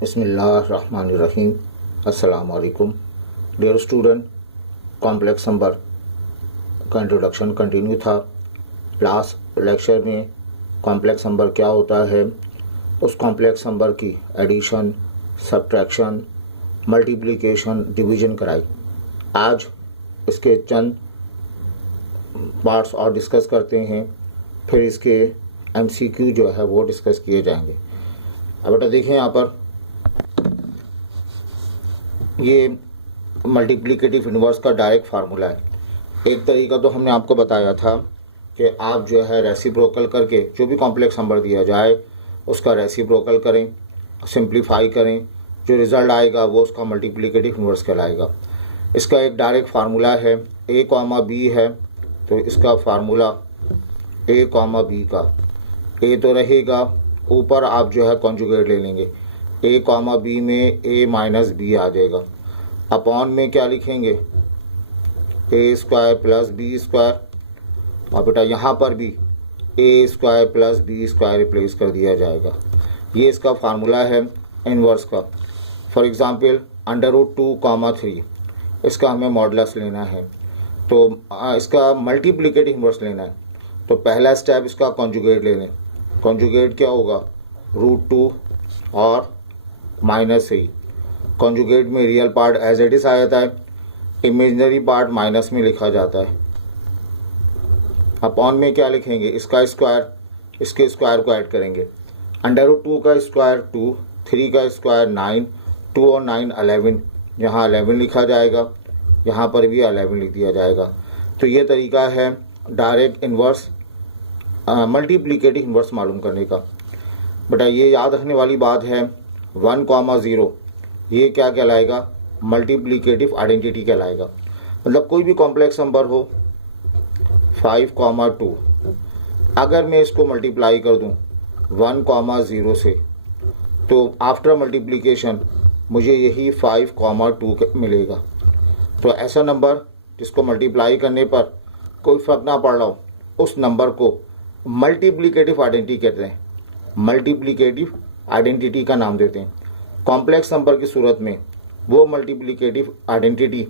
बिस्मिल्लाहिर्रहमानिर्रहीम। अस्सलाम वालेकुम डियर स्टूडेंट। कॉम्प्लेक्स नंबर का इंट्रोडक्शन कंटिन्यू था। लास्ट लेक्चर में कॉम्प्लेक्स नंबर क्या होता है, उस कॉम्प्लेक्स नंबर की एडिशन, सब्ट्रैक्शन, मल्टीप्लिकेशन, डिवीजन कराई। आज इसके चंद पार्ट्स और डिस्कस करते हैं, फिर इसके एमसीक्यू जो है वो डिस्कस किए जाएंगे। अब बेटा देखें, यहाँ पर ये मल्टीप्लिकेटिव इन्वर्स का डायरेक्ट फार्मूला है। एक तरीका तो हमने आपको बताया था कि आप जो है रेसिप्रोकल करके जो भी कॉम्प्लेक्स नंबर दिया जाए उसका रेसिप्रोकल करें, सिंप्लीफाई करें, जो रिज़ल्ट आएगा वो उसका मल्टीप्लिकेटिव इन्वर्स कहलाएगा। इसका एक डायरेक्ट फार्मूला है, a, b है, तो इसका फार्मूला a, b का a तो रहेगा, ऊपर आप जो है कॉन्जुगेट ले लेंगे, a, b में a माइनस b आ जाएगा। अपॉन में क्या लिखेंगे, a square plus b square, और बेटा यहाँ पर भी a square plus b square replace कर दिया जाएगा। ये इसका फार्मूला है इन्वर्स का। फॉर एग्ज़ाम्पल √2, 3 इसका हमें मॉडुलस लेना है, तो इसका मल्टीप्लिकेटिव इन्वर्स लेना है। तो पहला स्टेप इसका कॉन्जुगेट ले लें। कॉन्जुगेट क्या होगा, √2 और -a। कॉन्जुगेट में real part as it is आ जाता है, इमेजिनरी पार्ट माइनस में लिखा जाता है। अपॉन में क्या लिखेंगे, इसका स्क्वायर, इसके स्क्वायर को ऐड करेंगे। √2 का स्क्वायर 2, 3 का स्क्वायर 9, 2 और 9 11, यहाँ 11 लिखा जाएगा, यहाँ पर भी 11 लिख दिया जाएगा। तो ये तरीका है डायरेक्ट इन्वर्स मल्टीप्लिकेटिव इन्वर्स मालूम करने का। बेटा ये याद रखने वाली बात है, 1, 0 ये क्या कहलाएगा, मल्टीप्लिकेटिव आइडेंटिटी कहलाएगा। मतलब कोई भी कॉम्प्लेक्स नंबर हो 5, 2, अगर मैं इसको मल्टीप्लाई कर दूं 1, 0 से, तो आफ्टर मल्टीप्लिकेशन मुझे यही 5, 2 मिलेगा। तो ऐसा नंबर जिसको मल्टीप्लाई करने पर कोई फ़र्क ना पड़ रहा हो, उस नंबर को मल्टीप्लिकेटिव आइडेंटिटी कहते हैं, मल्टीप्लिकेटिव आइडेंटिटी का नाम देते हैं। कॉम्प्लेक्स नंबर की सूरत में वो मल्टीप्लिकेटिव आइडेंटिटी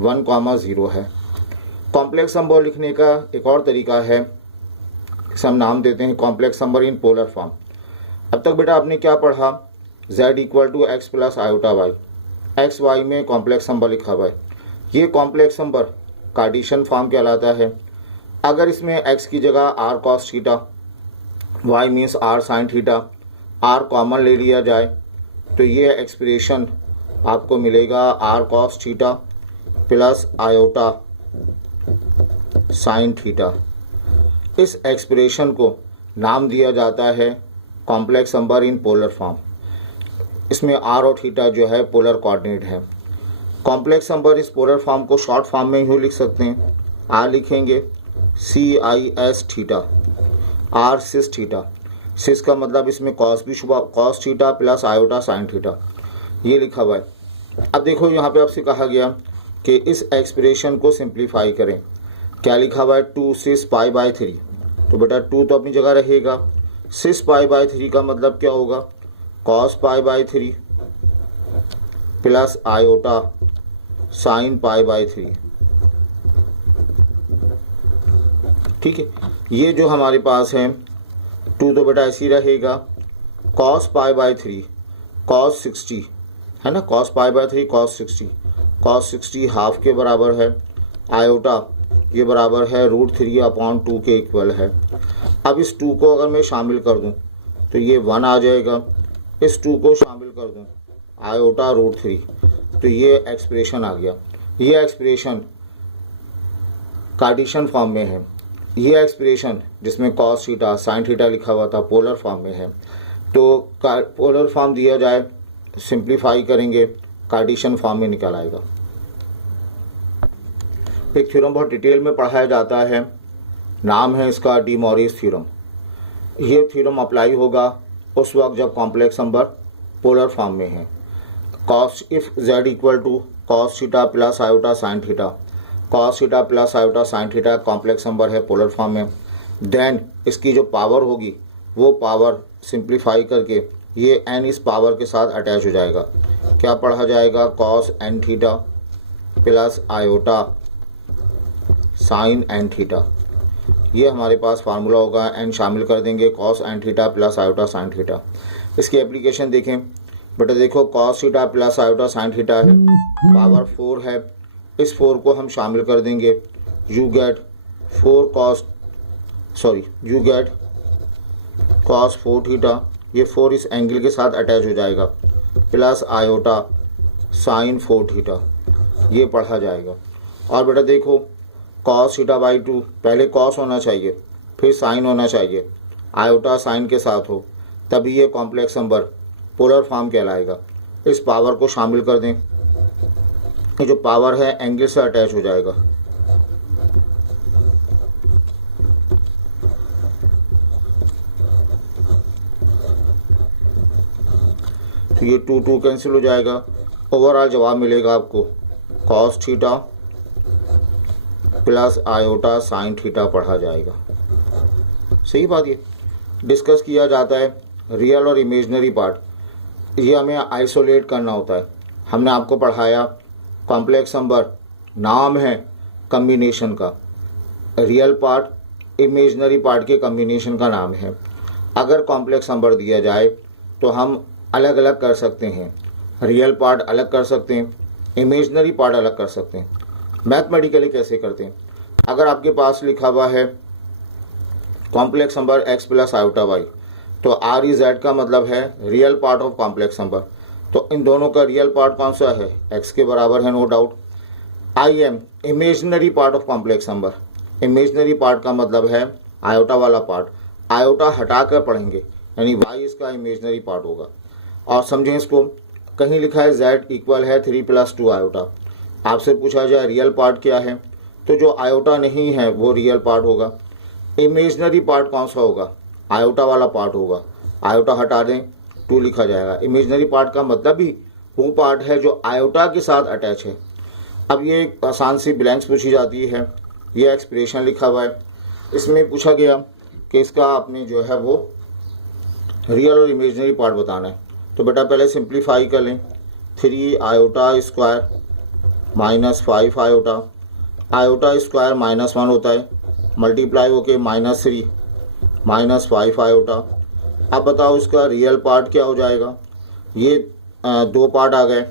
1, 0 है। कॉम्प्लेक्स नंबर लिखने का एक और तरीका है, इसे हम नाम देते हैं complex number in polar form. अब तक बेटा आपने क्या पढ़ा, z = x + i/y, x y में कॉम्प्लेक्स नंबर लिखा हुआ है। ये कॉम्प्लेक्स नंबर कार्टेशियन फॉर्म कहलाता है। अगर इसमें x की जगह r cos theta, y means r sin theta, r common ले लिया जाए, तो ये एक्सप्रेशन आपको मिलेगा r cos theta plus iota sine theta. इस एक्सप्रेशन को नाम दिया जाता है complex number in polar form. इसमें r और थीटा जो है पोलर कोऑर्डिनेट है। कॉम्प्लेक्स नंबर इस पोलर फॉर्म को शॉर्ट फॉर्म में यूँ लिख सकते हैं, r लिखेंगे CIS theta, r cis theta. Cis का मतलब इसमें कॉस भी शुबा, cos theta plus iota sine theta, ये लिखा हुआ है। अब देखो यहाँ पे आपसे कहा गया कि इस एक्सप्रेशन को सिंप्लीफाई करें। क्या लिखा हुआ है, 2 6 π/3। तो बेटा 2 तो अपनी जगह रहेगा, 6 π/3 का मतलब क्या होगा, cos π/3 प्लस आयोटा साइन π/3। ठीक है, ये जो हमारे पास है 2 तो बेटा ऐसी रहेगा, cos π/3 cos 60 है ना, cos π/3 cos 60 हाफ के बराबर है, आयोटा ये बराबर है √3/2 के इक्वल है। अब इस 2 को अगर मैं शामिल कर दूं तो ये 1 आ जाएगा, इस 2 को शामिल कर दूं आयोटा √3, तो ये एक्सप्रेशन आ गया। ये एक्सप्रेशन कार्टेशियन फॉर्म में है। ये एक्सप्रेशन जिसमें cos थीटा साइन थीटा लिखा हुआ था पोलर फॉर्म में है। तो पोलर फॉर्म दिया जाए, सिंप्लीफाई करेंगे, कार्टेशियन फॉर्म में निकल आएगा। एक थ्योरम बहुत डिटेल में पढ़ाया जाता है, नाम है इसका डी मॉरिस थ्योरम। ये थ्योरम अप्लाई होगा उस वक्त जब कॉम्प्लेक्स नंबर पोलर फॉर्म में है। cos if z = cos theta plus iota sine theta, cos theta plus iota sine theta complex number है पोलर फॉर्म में, देन इसकी जो पावर होगी वो पावर सिंप्लीफाई करके ये n इस पावर के साथ अटैच हो जाएगा। क्या पढ़ा जाएगा? Cos n theta plus iota sign n theta. ये हमारे पास फार्मूला होगा, n शामिल कर देंगे, cos n theta plus iota sine theta. इसकी एप्लीकेशन देखें बेटा, देखो cos theta plus iota sine theta है, पावर 4 है, इस 4 को हम शामिल कर देंगे, यू गेट कॉस 4 थीटा, ये 4 इस एंगल के साथ अटैच हो जाएगा, प्लस आयोटा साइन 4 थीटा, ये पढ़ा जाएगा। और बेटा देखो कॉस थीटा बाई 2, पहले कॉस होना चाहिए फिर साइन होना चाहिए, आयोटा साइन के साथ हो, तभी ये कॉम्प्लेक्स नंबर पोलर फॉर्म कहलाएगा। इस पावर को शामिल कर दें, ये जो पावर है एंगल से अटैच हो जाएगा। तो ये 2 कैंसिल हो जाएगा, ओवरऑल जवाब मिलेगा आपको cos theta plus iota sine theta पढ़ा जाएगा। सही बात। ये डिस्कस किया जाता है रियल और इमेजनरी पार्ट, ये हमें आइसोलेट करना होता है। हमने आपको पढ़ाया कॉम्प्लेक्स नंबर नाम है कम्बिनेशन का, रियल पार्ट इमेजनरी पार्ट के कम्बिनेशन का नाम है। अगर कॉम्प्लेक्स नंबर दिया जाए तो हम अलग अलग कर सकते हैं, रियल पार्ट अलग कर सकते हैं, इमेजनरी पार्ट अलग कर सकते हैं। मैथमेटिकली कैसे करते हैं? अगर आपके पास लिखा हुआ है complex number x plus iota y, तो आर ई जेड का मतलब है real part of complex number, तो इन दोनों का रियल पार्ट कौन सा है? x के बराबर है, no doubt. I M imaginary part of complex number, imaginary part का मतलब है आयोटा वाला पार्ट, आयोटा हटा कर पढ़ेंगे यानी y इसका इमेजनरी पार्ट होगा। और समझें इसको, कहीं लिखा है z इक्वल है 3 प्लस 2 आयोटा, आपसे पूछा जाए रियल पार्ट क्या है, तो जो आयोटा नहीं है वो रियल पार्ट होगा। इमेजनरी पार्ट कौन सा होगा? आयोटा वाला पार्ट होगा, आयोटा हटा दें 2 लिखा जाएगा। इमेजनरी पार्ट का मतलब ही वो पार्ट है जो आयोटा के साथ अटैच है। अब ये एक आसान सी ब्लैंक्स पूछी जाती है, ये एक्सप्रेशन लिखा हुआ है, इसमें पूछा गया कि इसका आपने जो है वो रियल और इमेजनरी पार्ट बताना है। तो बेटा पहले सिंप्लीफाई कर लें, 3 iota square minus 5 iota, iota square -1 होता है, मल्टीप्लाई होके -3 माइनस 5 आयोटा। अब बताओ इसका रियल पार्ट क्या हो जाएगा? ये 2 पार्ट आ गए,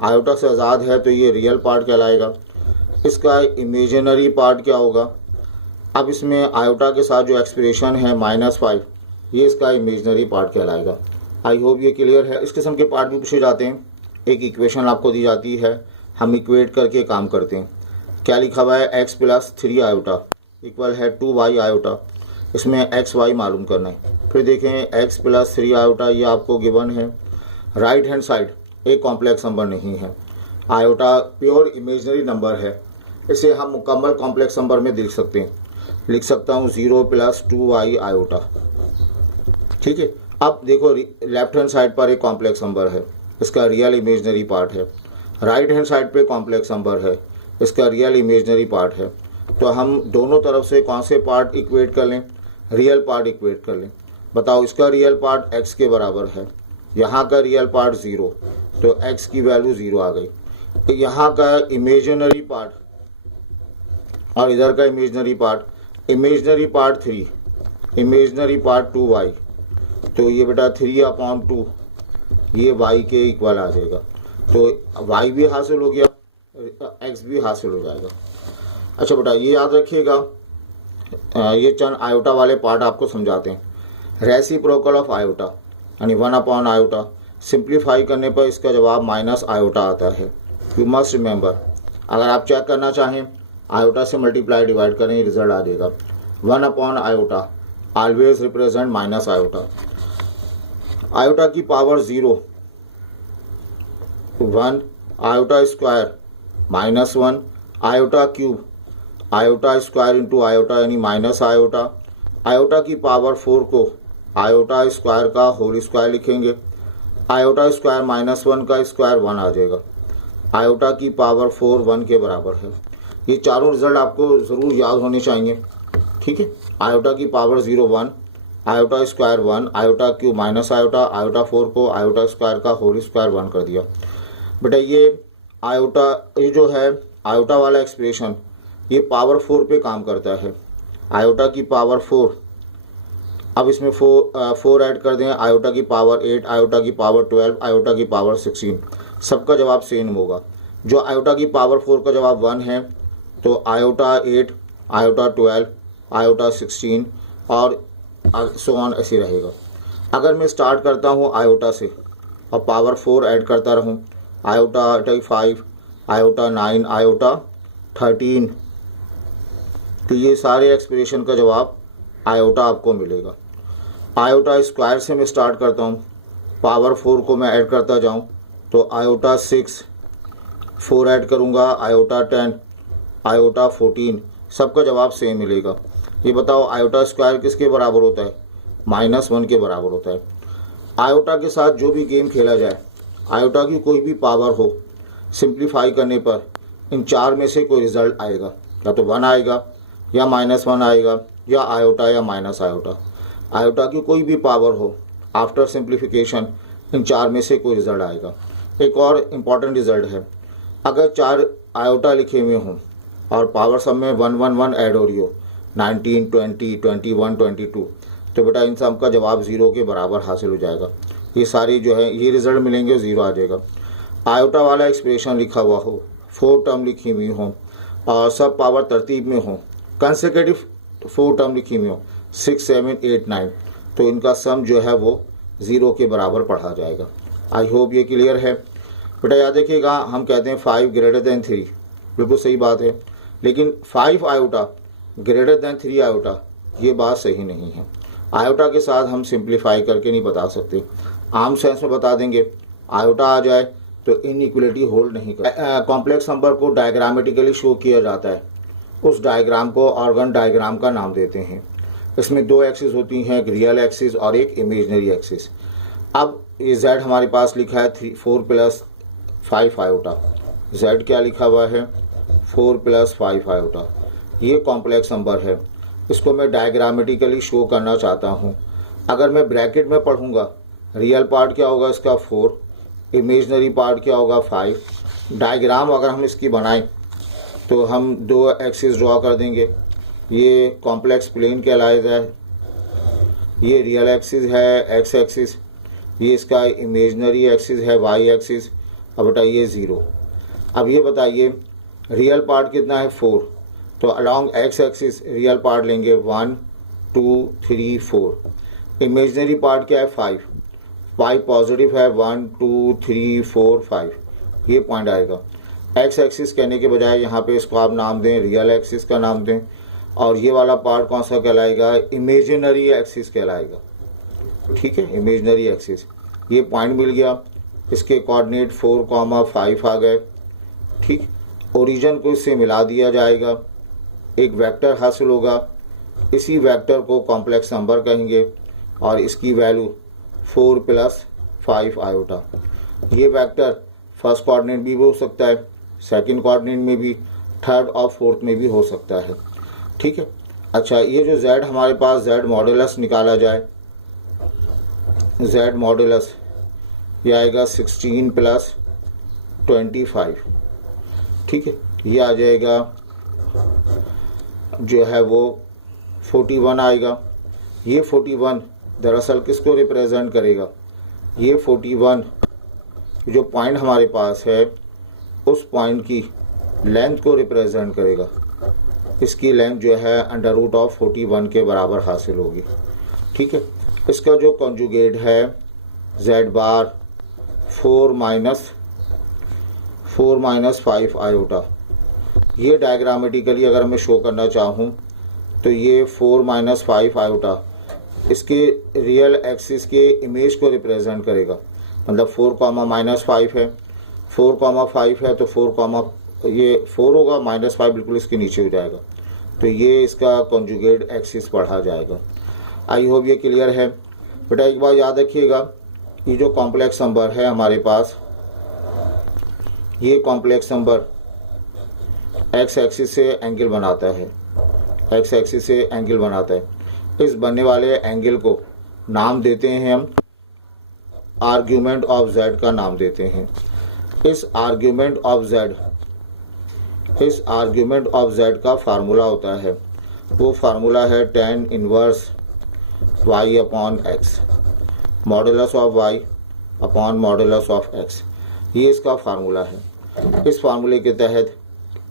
आयोटा से आज़ाद है तो ये रियल पार्ट कहलाएगा। इसका इमेजिनरी पार्ट क्या होगा? अब इसमें आयोटा के साथ जो एक्सप्रेशन है -5, ये इसका इमेजिनरी पार्ट कहलाएगा। आई होप ये क्लियर है। इस किस्म के पार्ट भी पूछे जाते हैं, एक इक्वेशन आपको दी जाती है, हम इक्वेट करके काम करते हैं। क्या लिखा हुआ है? x प्लस 3 आयोटा इक्वल है 2y आयोटा, इसमें एक्स वाई मालूम करना है। फिर देखें x प्लस 3 आयोटा, ये आपको गिवन है। राइट हैंड साइड एक कॉम्प्लेक्स नंबर नहीं है, आयोटा प्योर इमेजनरी नंबर है, इसे हम मुकम्मल कॉम्प्लेक्स नंबर में लिख सकते हैं। लिख सकता हूँ 0 प्लस 2y आयोटा, ठीक है। अब देखो लेफ्ट हैंड साइड पर एक कॉम्प्लेक्स नंबर है, इसका रियल इमेजनरी पार्ट है। राइट हैंड साइड पे कॉम्प्लेक्स नंबर है, इसका रियल इमेजनरी पार्ट है। तो हम दोनों तरफ से कौन से पार्ट इक्वेट कर लें? रियल पार्ट इक्वेट कर लें। बताओ इसका रियल पार्ट x के बराबर है, यहाँ का रियल पार्ट 0, तो x की वैल्यू 0 आ गई। तो यहाँ का इमेजिनरी पार्ट और इधर का imaginary imaginary part 3, imaginary part 2y, तो ये बेटा 3/2 ये y के इक्वल आ जाएगा। तो y भी हासिल हो गया, x भी हासिल हो जाएगा। अच्छा बेटा ये याद रखिएगा, ये चंद आयोटा वाले पार्ट आपको समझाते हैं। रेसिप्रोकल ऑफ आयोटा यानी 1 आयोटा, सिंप्लीफाई करने पर इसका जवाब माइनस आयोटा आता है। यू मस्ट रिमेंबर, अगर आप चेक करना चाहें आयोटा से मल्टीप्लाई डिवाइड करें, रिजल्ट आ जाएगा 1 iota always represent minus iota. Iota की power 0 1, iota square -1, iota cube, iota square into iota यानी माइनस आयोटा। आयोटा की पावर 4 को आयोटा स्क्वायर का होल स्क्वायर लिखेंगे, आयोटा स्क्वायर -1 का स्क्वायर 1 आ जाएगा। आयोटा की पावर 4 1 के बराबर है। ये चारों रिजल्ट आपको ज़रूर याद होने चाहिए, ठीक है। आयोटा की power 0 1, iota square 1, iota cube minus iota, iota 4 को आयोटा स्क्वायर का होल स्क्वायर 1 कर दिया। बेटा ये आयोटा, ये जो है आयोटा वाला एक्सप्रेशन ये पावर 4 पे काम करता है। आयोटा की पावर 4, अब इसमें 4 ऐड कर दें, आयोटा की पावर 8, आयोटा की पावर 12, आयोटा की पावर 16, सबका जवाब सेम होगा। जो आयोटा की पावर 4 का जवाब 1 है तो आयोटा 8, आयोटा 12, आयोटा 16 और सो ऑन ऐसे रहेगा। अगर मैं स्टार्ट करता हूँ आयोटा से और पावर 4 ऐड करता रहूँ, आयोटा 5, आयोटा 9, आयोटा 13, तो ये सारे एक्सप्रेशन का जवाब आयोटा आपको मिलेगा। आयोटा स्क्वायर से मैं स्टार्ट करता हूँ, पावर 4 को मैं ऐड करता जाऊँ तो आयोटा 6, 4 ऐड करूँगा, आयोटा 10, आयोटा 14, सबका जवाब सेम मिलेगा। ये बताओ आयोटा स्क्वायर किसके बराबर होता है? -1 के बराबर होता है। आयोटा के साथ जो भी गेम खेला जाए, आयोटा की कोई भी पावर हो, सिंप्लीफाई करने पर इन 4 में से कोई रिजल्ट आएगा, या तो 1 आएगा या -1 आएगा या आयोटा या माइनस आयोटा। आयोटा की कोई भी पावर हो, आफ्टर सिंप्लीफिकेशन इन 4 में से कोई रिजल्ट आएगा। एक और इम्पॉर्टेंट रिजल्ट है, अगर 4 आयोटा लिखे हुए हों और पावर सब में 1 1 1 ऐड हो रही हो, 19, 20, 21, 22, तो बेटा इन सब का जवाब 0 के बराबर हासिल हो जाएगा। ये सारी जो है ये रिजल्ट मिलेंगे, 0 आ जाएगा। आयोटा वाला एक्सप्रेशन लिखा हुआ हो, 4 टर्म लिखी हुई हों और सब पावर तरतीब में हो, कंसेक्यूटिव 4 टर्म लिखी हुई हो, 6, 7, 8, 9, तो इनका सम जो है वो 0 के बराबर पढ़ा जाएगा। आई होप ये क्लियर है। बेटा याद रखिएगा, हम कहते हैं 5 ग्रेटर देन 3, बिल्कुल सही बात है, लेकिन 5 आयोटा ग्रेटर देन 3 आयोटा ये बात सही नहीं है। आयोटा के साथ हम सिंप्लीफाई करके नहीं बता सकते, आम सेंस में बता देंगे, आयोटा आ जाए तो इनइक्वलिटी होल्ड नहीं कर। कॉम्प्लेक्स नंबर को डायग्रामेटिकली शो किया जाता है, उस डायग्राम को ऑर्गन डायग्राम का नाम देते हैं। इसमें 2 एक्सिस होती हैं, एक रियल एक्सिस और एक इमेजनरी एक्सिस। अब ये z हमारे पास लिखा है 4 + 5 आयोटा, z क्या लिखा हुआ है 4 + 5 आयोटा, ये कॉम्प्लेक्स नंबर है। इसको मैं डायग्रामेटिकली शो करना चाहता हूँ। अगर मैं ब्रैकेट में पढ़ूँगा, रियल पार्ट क्या होगा इसका 4, इमेजनरी पार्ट क्या होगा 5। डायग्राम अगर हम इसकी बनाएं तो हम 2 एक्सिस ड्रॉ कर देंगे, ये कॉम्प्लेक्स प्लेन कहलाता है, ये रियल एक्सिस है x एक्सिस, ये इसका इमेजनरी एक्सिस है y एक्सिस। अब बेटा ये 0। अब ये बताइए रियल पार्ट कितना है 4, तो along x axis real part लेंगे 1, 2, 3, 4। इमेजनरी पार्ट क्या है 5 पॉजिटिव है, 1, 2, 3, 4, 5, ये पॉइंट आएगा। x एक्सिस कहने के बजाय यहाँ पे इसको आप नाम दें, रियल एक्सिस का नाम दें, और ये वाला पार्ट कौन सा कहलाएगा, इमेजिनरी एक्सिस कहलाएगा। ठीक है, इमेजिनरी एक्सिस, ये पॉइंट मिल गया, इसके कोऑर्डिनेट 4, 5 आ गए। ठीक, ओरिजिन को इससे मिला दिया जाएगा, एक वेक्टर हासिल होगा, इसी वेक्टर को कॉम्प्लेक्स नंबर कहेंगे और इसकी वैल्यू 4 + 5 आयोटा। ये वेक्टर फर्स्ट कोऑर्डिनेट भी हो सकता है, सेकंड कोऑर्डिनेट में भी, थर्ड और फोर्थ में भी हो सकता है। ठीक है, अच्छा ये जो z हमारे पास z मॉडुलस निकाला जाए, z मॉडुलस ये आएगा 16 + 25। ठीक है, ये आ जाएगा जो है वो 41 आएगा। ये 41 दरअसल किसको रिप्रेजेंट करेगा, ये 41 जो पॉइंट हमारे पास है उस पॉइंट की लेंथ को रिप्रेजेंट करेगा। इसकी लेंथ जो है √41 के बराबर हासिल होगी। ठीक है, इसका जो कॉन्जुगेट है z बार 4 - 5 आयोटा, ये डायग्रामेटिकली अगर मैं शो करना चाहूँ तो ये 4 - 5 आयोटा इसके रियल एक्सिस के इमेज को रिप्रेजेंट करेगा। मतलब 4, -5 है, 4, 5 है तो 4, ये 4 होगा, -5 बिल्कुल इसके नीचे हो जाएगा, तो ये इसका कॉन्जुगेट एक्सिस पढ़ा जाएगा। आई होप ये क्लियर है। बेटा एक बार याद रखिएगा, ये जो कॉम्प्लेक्स नंबर है हमारे पास, ये कॉम्प्लेक्स नंबर x एक्सिस से एंगल बनाता है, x एक्सिस से एंगल बनाता है। इस बनने वाले एंगल को नाम देते हैं हम आर्ग्यूमेंट ऑफ z का नाम देते हैं। इस आर्ग्यूमेंट ऑफ z का फार्मूला होता है, वो फार्मूला है tan inverse y upon x, modulus of y upon modulus of x, ये इसका फार्मूला है। इस फार्मूले के तहत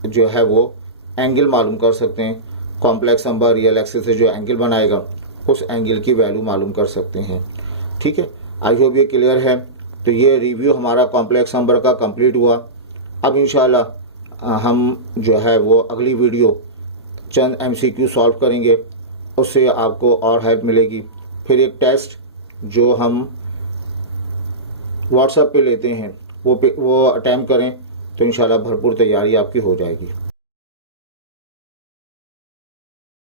जो है वो एंगल मालूम कर सकते हैं। कॉम्प्लेक्स नंबर रियल एक्सिस से जो एंगल बनाएगा उस एंगल की वैल्यू मालूम कर सकते हैं। ठीक है, आई होप ये क्लियर है। तो ये रिव्यू हमारा कॉम्प्लेक्स नंबर का कंप्लीट हुआ। अब इंशाल्लाह हम जो है वो अगली वीडियो चंद MCQ सॉल्व करेंगे, उससे आपको और हेल्प मिलेगी। फिर एक टेस्ट जो हम व्हाट्सएप पे लेते हैं वो अटैम्प्ट करें, तो इंशाल्लाह भरपूर तैयारी आपकी हो जाएगी।